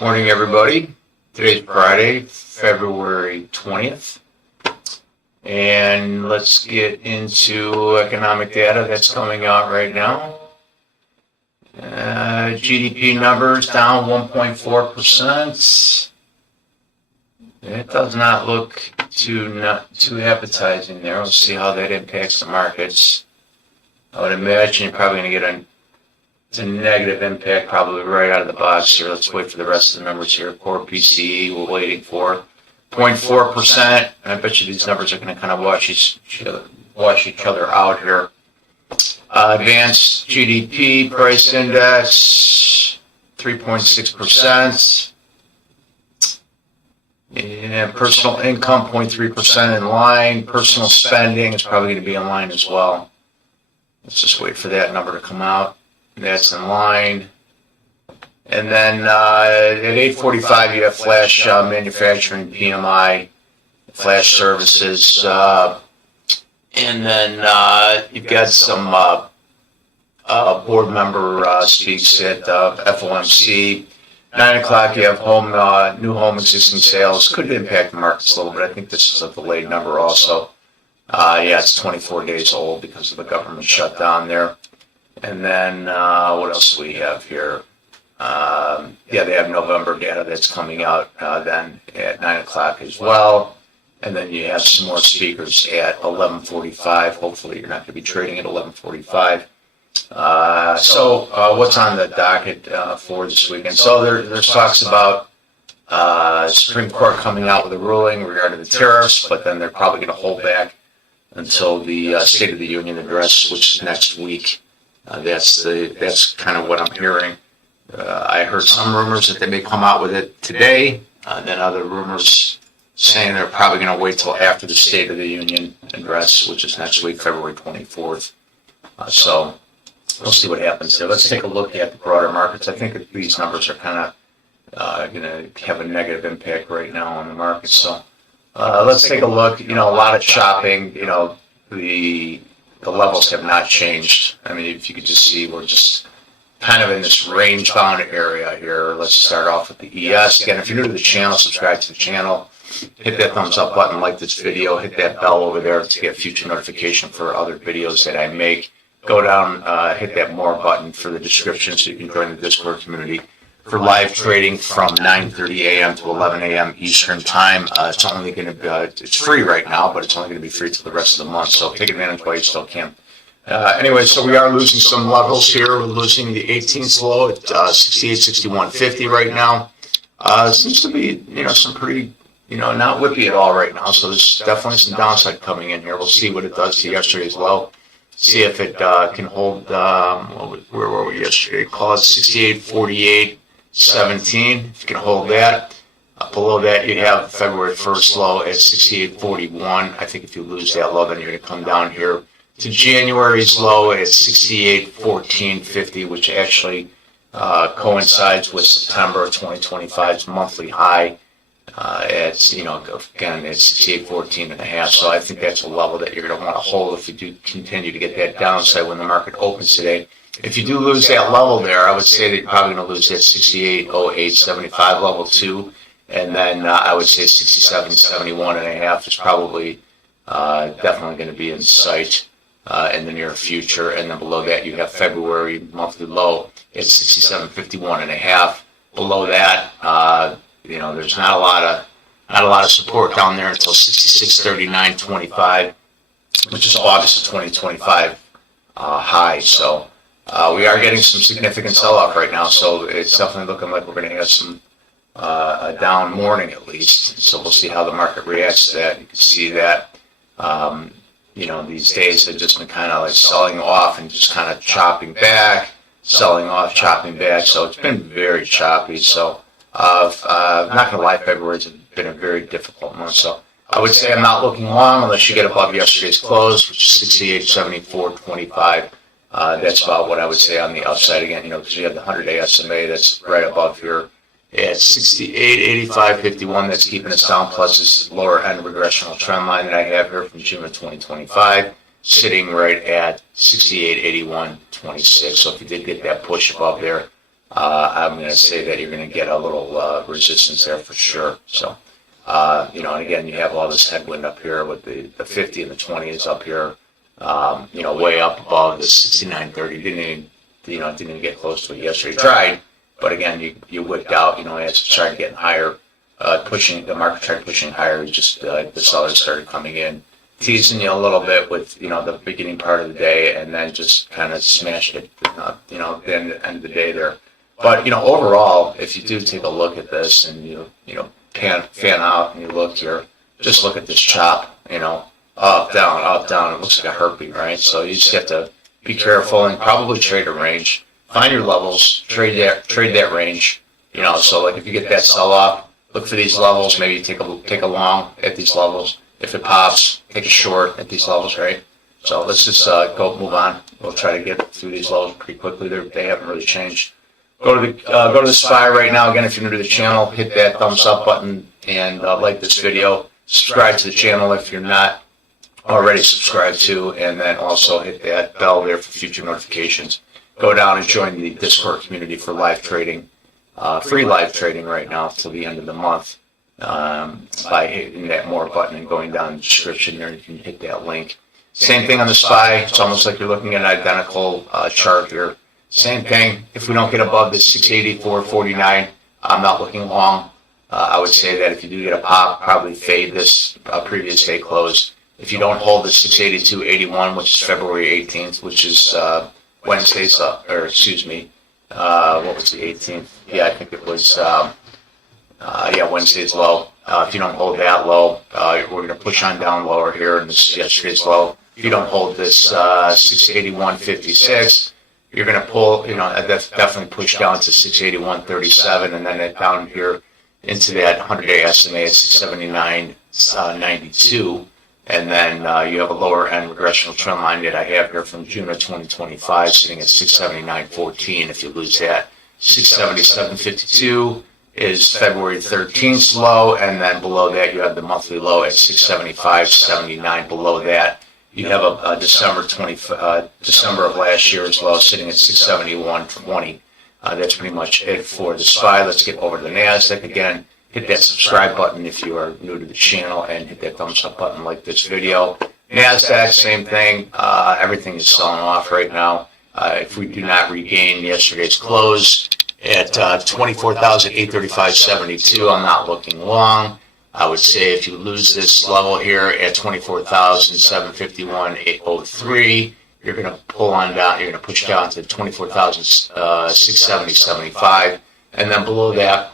Morning, everybody. Today's Friday, February 20th. And let's get into economic data that's coming out right now. GDP numbers down 1.4%. It does not look too appetizing there. We'll see how that impacts the markets. I would imagine you're probably going to get a negative impact probably right out of the box here. Let's wait for the rest of the numbers here. Core PCE we're waiting for 0.4%. I bet you these numbers are going to kind of wash each other out here. Advanced GDP price index 3.6%. And personal income 0.3% in line. Personal spending is probably going to be in line as well. Let's just wait for that number to come out. That's in line. And then at 8:45 you have flash manufacturing PMI, flash services, and then you've got some board member speaks at FOMC. 9 o'clock you have new home existing sales. Could impact the markets a little bit. I think this is a delayed number also. Yeah, it's 24 days old because of the government shutdown there. And then what else do we have here? Yeah, they have November data that's coming out then at 9 o'clock as well. And then you have some more speakers at 11:45. Hopefully you're not going to be trading at 11:45. So what's on the docket for this weekend? So there's talks about Supreme Court coming out with a ruling regarding the tariffs, but then they're probably going to hold back until the State of the Union address, which is next week. That's kind of what I'm hearing. I heard some rumors that they may come out with it today, then other rumors saying they're probably going to wait till after the State of the Union address, which is next week, February 24th. So we'll see what happens there. Let's take a look at the broader markets. I think these numbers are kind of going to have a negative impact right now on the market. So let's take a look. A lot of chopping. The levels have not changed. I mean, if you could just see, we're just kind of in this range-bound area here. Let's start off with the ES. Again, if you're new to the channel, subscribe to the channel. Hit that thumbs up button, like this video, hit that bell over there to get future notification for other videos that I make. Go down, hit that more button for the description so you can join the Discord community for live trading from 9:30 a.m. to 11 a.m. Eastern time. It's only going to be, it's free right now, but it's only going to be free till the rest of the month, so take advantage while you still can. Anyway, so we are losing some levels here. We're losing the 18th low at 68.6150 right now. Seems to be, some pretty, not whippy at all right now, so there's definitely some downside coming in here. We'll see what it does to yesterday's low. See if it can hold, where were we yesterday? Call it 68.48.17. If you can hold that. Below that, you have February 1st low at 68.41. I think if you lose that low, then you're going to come down here to January's low at 68.1450, which actually coincides with September of 2025's monthly high. It's, again, it's 68.14.5. So I think that's a level that you're going to want to hold if you do continue to get that downside when the market opens today. If you do lose that level there, I would say that you're probably going to lose that 68.0875 level too. And then I would say 67.71.5 is probably definitely going to be in sight in the near future. And then below that, you have February monthly low at 67.51.5. Below that, there's not a lot of support down there until 66.39.25, which is August of 2025 high. So we are getting some significant sell-off right now. So it's definitely looking like we're going to have some a down morning at least. So we'll see how the market reacts to that. You can see that these days have just been kind of like selling off and just kind of chopping back, selling off, chopping back. So it's been very choppy. So I'm not going to lie, February's been a very difficult month. So I would say I'm not looking long unless you get above yesterday's close, which is 68.74.25. That's about what I would say on the upside again, because you have the 100-day SMA that's right above here at 68.85.51. That's keeping us down, plus this lower end regressional trend line that I have here from June of 2025, sitting right at 68.81.26. So if you did get that push above there, I'm going to say that you're going to get a little resistance there for sure. So, you know, and again, you have all this headwind up here with the 50 and the 20 is up here, you know, way up above the 69.30. Didn't even get close to it yesterday. Tried, but again, you whipped out, you know, as it started getting higher, the market tried pushing higher. Just the sellers started coming in, teasing you a little bit with, you know, the beginning part of the day, and then just kind of smashed it, you know, at the end of the day there. But, you know, overall, if you do take a look at this and you know, fan out and you look here, just look at this chop, you know, up, down. It looks like a heartbeat, right? So you just have to be careful and probably trade a range. Find your levels, trade that range. You know, so like if you get that sell off, look for these levels. Maybe take a long at these levels. If it pops, take a short at these levels, right? So let's just move on. We'll try to get through these levels pretty quickly. They haven't really changed. Go to the SPY right now. Again, if you're new to the channel, hit that thumbs up button and like this video. Subscribe to the channel if you're not already subscribed to, and then also hit that bell there for future notifications. Go down and join the Discord community for live trading, free live trading right now till the end of the month by hitting that more button and going down in the description there. You can hit that link. Same thing on the SPY. It's almost like you're looking at an identical chart here. Same thing. If we don't get above the 684.49, I'm not looking long. I would say that if you do get a pop, probably fade this previous day close. If you don't hold the 682.81, which is February 18th, which is Wednesday's or excuse me, what was the 18th? Yeah, I think it was Wednesday's low. If you don't hold that low, we're going to push on down lower here, and this is yesterday's low. If you don't hold this 681.56, you're going to pull, you know, that's definitely push down to 681.37, and then down here into that 100-day SMA at 679.92, and then you have a lower end regressional trend line that I have here from June of 2025 sitting at 679.14. If you lose that, 677.52 is February 13th low, and then below that you have the monthly low at 675.79. Below that you have a December of last year's low sitting at 671.20. That's pretty much it for the SPY. Let's get over to the NASDAQ again. Hit that subscribe button if you are new to the channel, and hit that thumbs up button like this video. NASDAQ, same thing. Everything is selling off right now. If we do not regain yesterday's close at 24,835.72, I'm not looking long. I would say if you lose this level here at 24,751.803, you're going to pull on down, you're going to push down to 24,670.75, and then below that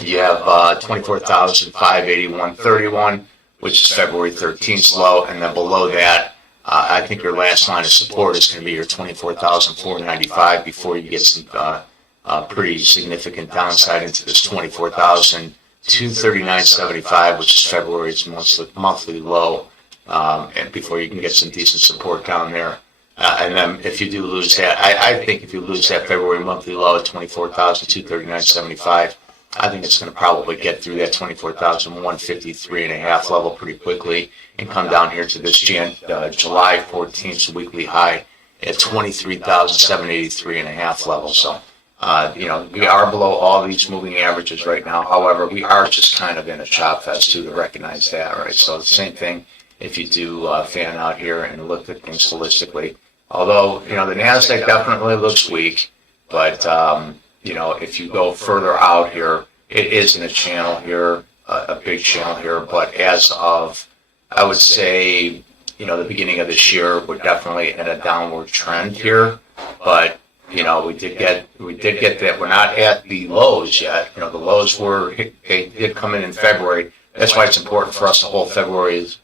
you have 24,581.31, which is February 13th low, and then below that I think your last line of support is going to be your 24,495 before you get some pretty significant downside into this 24,239.75, which is February's monthly low, and before you can get some decent support down there. And then if you do lose that, I think if you lose that February monthly low at 24,239.75, I think it's going to probably get through that 24,153.5 level pretty quickly and come down here to this July 14th weekly high at 23,783.5 level. So, you know, we are below all these moving averages right now. However, we are just kind of in a chop fest too, to recognize that, right? So the same thing if you do fan out here and look at things holistically. Although, you know, the NASDAQ definitely looks weak, but, you know, if you go further out here, it is in a channel here, a big channel here, but as of, I would say, you know, the beginning of this year, we're definitely in a downward trend here, but, you know, we did get that. We're not at the lows yet. You know, the lows they did come in February. That's why it's important for us to hold February's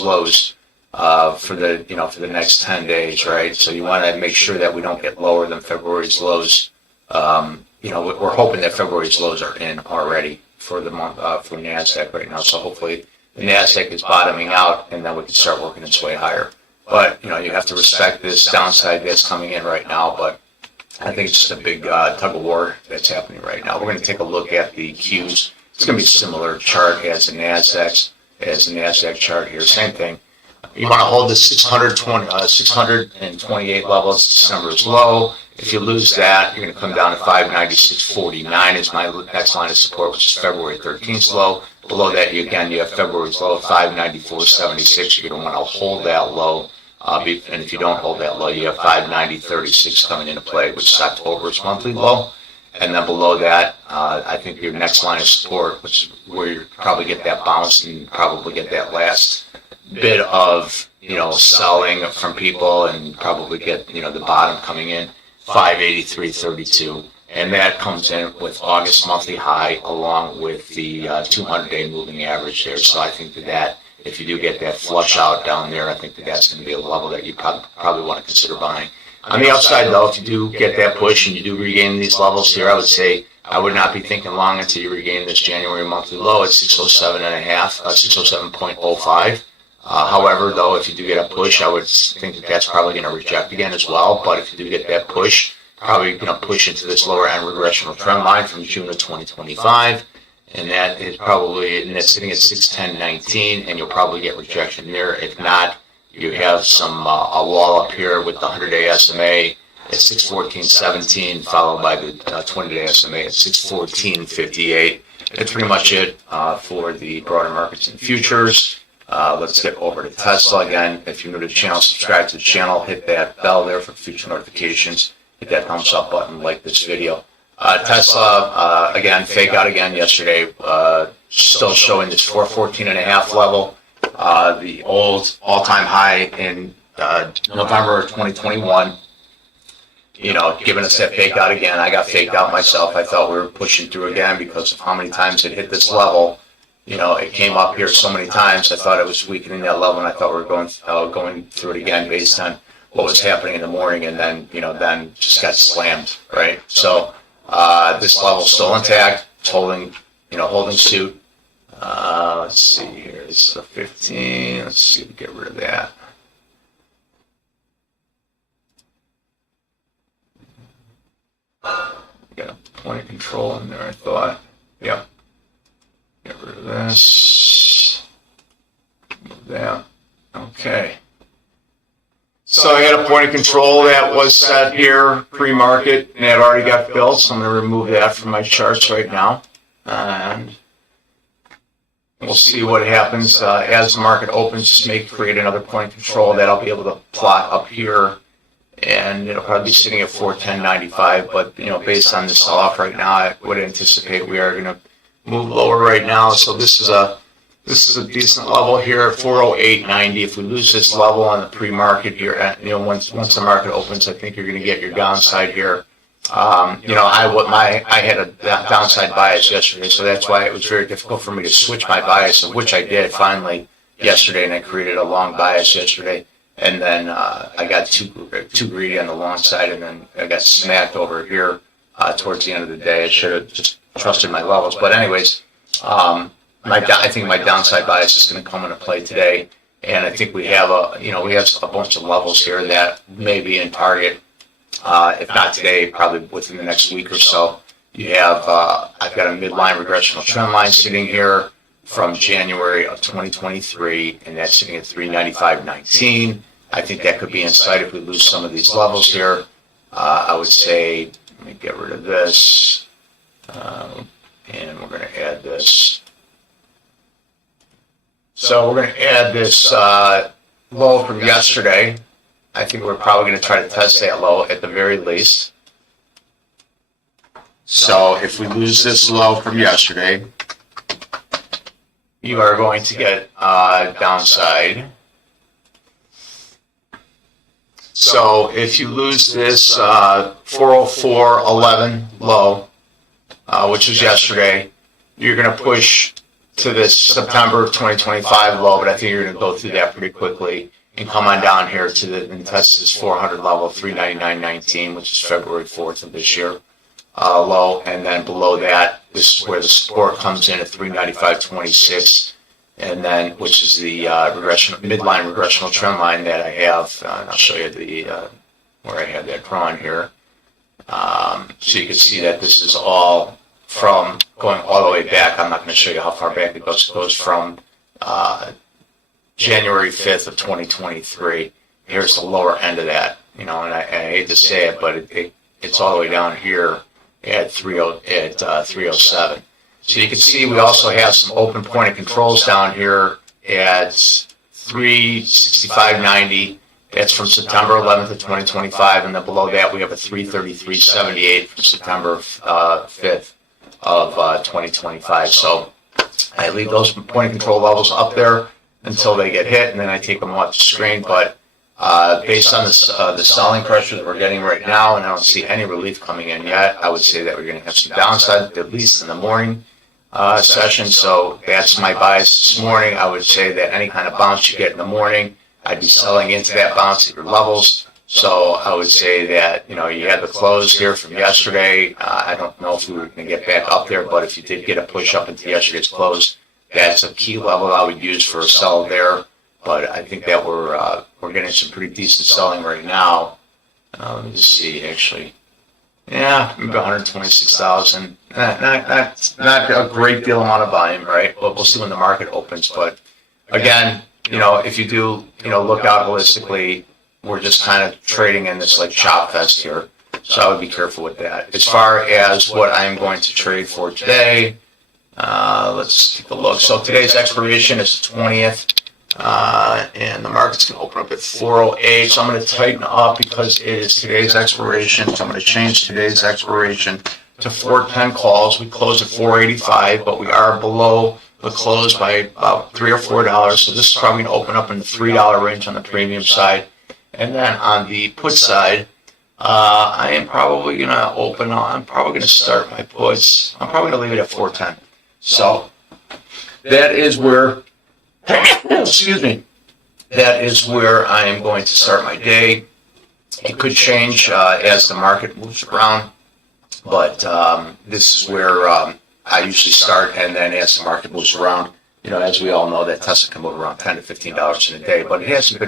lows for the next 10 days, right? So you want to make sure that we don't get lower than February's lows. You know, we're hoping that February's lows are in already for the month for NASDAQ right now. So hopefully the NASDAQ is bottoming out, and then we can start working its way higher. But you know, you have to respect this downside that's coming in right now. But I think it's just a big tug of war that's happening right now. We're going to take a look at the Qs. It's going to be a similar chart as the NASDAQ chart here. Same thing. You want to hold the 628 levels. December's low. If you lose that, you're going to come down to 596.49 is my next line of support, which is February 13th low. Below that, you have February's low of 594.76. You're going to want to hold that low. And if you don't hold that low, you have 590.36 coming into play, which is October's monthly low. And then below that, I think your next line of support, which is where you probably get that bounce and probably get that last bit of, selling from people and probably get, the bottom coming in, 583.32. And that comes in with August monthly high along with the 200-day moving average there. So I think that if you do get that flush out down there, I think that's going to be a level that you probably want to consider buying. On the upside, though, if you do get that push and you do regain these levels here, I would say I would not be thinking long until you regain this January monthly low at 607.05. However, though, if you do get a push, I would think that's probably going to reject again as well. But if you do get that push, probably going to push into this lower end regressional trend line from June of 2025. And that is probably, and that's sitting at 610.19, and you'll probably get rejection there. If not, you have some a wall up here with the 100-day SMA at 614.17, followed by the 20-day SMA at 614.58. That's pretty much it for the broader markets and futures. Let's get over to Tesla again. If you're new to the channel, subscribe to the channel, hit that bell there for future notifications, hit that thumbs up button, like this video. Tesla, again, fake out again yesterday, still showing this 414.5 level. The old all-time high in November of 2021, giving us that fake out again. I got faked out myself. I thought we were pushing through again because of how many times it hit this level. It came up here so many times. I thought it was weakening that level, and I thought we were going through it again based on what was happening in the morning, and then, then just got slammed, right? So this level's still intact, holding suit. Let's see here. It's the 15. Let's see if we get rid of that. Got a point of control in there, I thought. Yep. Get rid of this. Move that. Okay. So I had a point of control that was set here, pre-market, and it already got filled, so I'm going to remove that from my charts right now. And we'll see what happens as the market opens. Just create another point of control that I'll be able to plot up here, and it'll probably be sitting at 410.95. But based on this sell-off right now, I would anticipate we are going to move lower right now. So this is a decent level here at 408.90. If we lose this level on the pre-market here, once the market opens, I think you're going to get your downside here. I had a downside bias yesterday, so that's why it was very difficult for me to switch my bias, of which I did finally yesterday, and I created a long bias yesterday, and then I got too greedy on the long side, and then I got smacked over here towards the end of the day. I should have just trusted my levels, but anyways, I think my downside bias is going to come into play today, and I think we have a bunch of levels here that may be in target. If not today, probably within the next week or so. You have, I've got a midline regressional trend line sitting here from January of 2023, and that's sitting at 395.19. I think that could be in sight if we lose some of these levels here. I would say, let me get rid of this, and we're going to add this. So we're going to add this low from yesterday. I think we're probably going to try to test that low at the very least. So if we lose this low from yesterday, you are going to get downside. So if you lose this 404.11 low, which was yesterday, you're going to push to this September of 2025 low, but I think you're going to go through that pretty quickly and come on down here to and test this 400 level, 399.19, which is February 4th of this year, low. And then below that, this is where the support comes in at 395.26, and then which is the midline regressional trend line that I have. And I'll show you where I have that drawn here. So you can see that this is all from going all the way back. I'm not going to show you how far back it goes. It goes from January 5th of 2023. Here's the lower end of that, and I hate to say it, but it's all the way down here at 307. So you can see we also have some open point of controls down here at 365.90. That's from September 11th of 2025, and then below that we have a 333.78 from September 5th of 2025. So I leave those point of control levels up there until they get hit, and then I take them off the screen. But based on the selling pressure that we're getting right now, and I don't see any relief coming in yet, I would say that we're going to have some downside, at least in the morning session. So that's my bias this morning. I would say that any kind of bounce you get in the morning, I'd be selling into that bounce at your levels. So I would say that, you had the close here from yesterday. I don't know if we were going to get back up there, but if you did get a push up into yesterday's close, that's a key level I would use for a sell there. But I think that we're getting some pretty decent selling right now. Let me just see, actually. Yeah, maybe 126,000. Not a great deal amount of volume, right? But we'll see when the market opens. But again, if you do, look out holistically, we're just kind of trading in this like chop fest here. So I would be careful with that. As far as what I'm going to trade for today, let's take a look. So today's expiration is the 20th. And the market's going to open up at 408. So I'm going to tighten up because it is today's expiration. So I'm going to change today's expiration to 410 calls. We close at 485, but we are below the close by about $3 or $4. So this is probably going to open up in the $3 range on the premium side. And then on the put side, I am probably going to I'm probably going to start my puts. I'm probably going to leave it at 410. So that is where, excuse me, that is where I am going to start my day. It could change as the market moves around, but this is where I usually start, and then as the market moves around, as we all know, that Tesla can move around $10 to $15 in a day, but it hasn't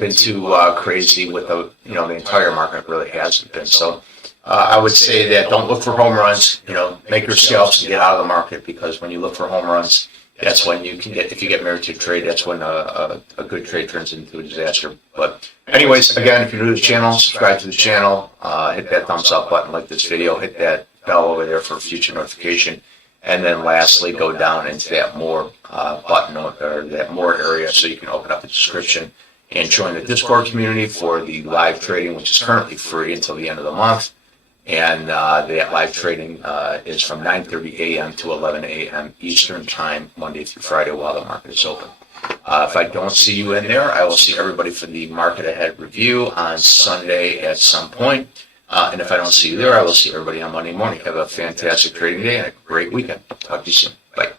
been too crazy with the entire market. Really hasn't been. So I would say that don't look for home runs. Make your scalps and get out of the market, because when you look for home runs, that's when you can get, if you get married to a trade, that's when a good trade turns into a disaster. But anyways, again, if you're new to the channel, subscribe to the channel, hit that thumbs up button, like this video, hit that bell over there for future notification. And then lastly, go down into that more button or that more area so you can open up the description and join the Discord community for the live trading, which is currently free until the end of the month. And that live trading is from 9:30 a.m. to 11 a.m. Eastern Time, Monday through Friday, while the market is open. If I don't see you in there, I will see everybody for the Market Ahead review on Sunday at some point. And if I don't see you there, I will see everybody on Monday morning. Have a fantastic trading day and a great weekend. Talk to you soon. Bye.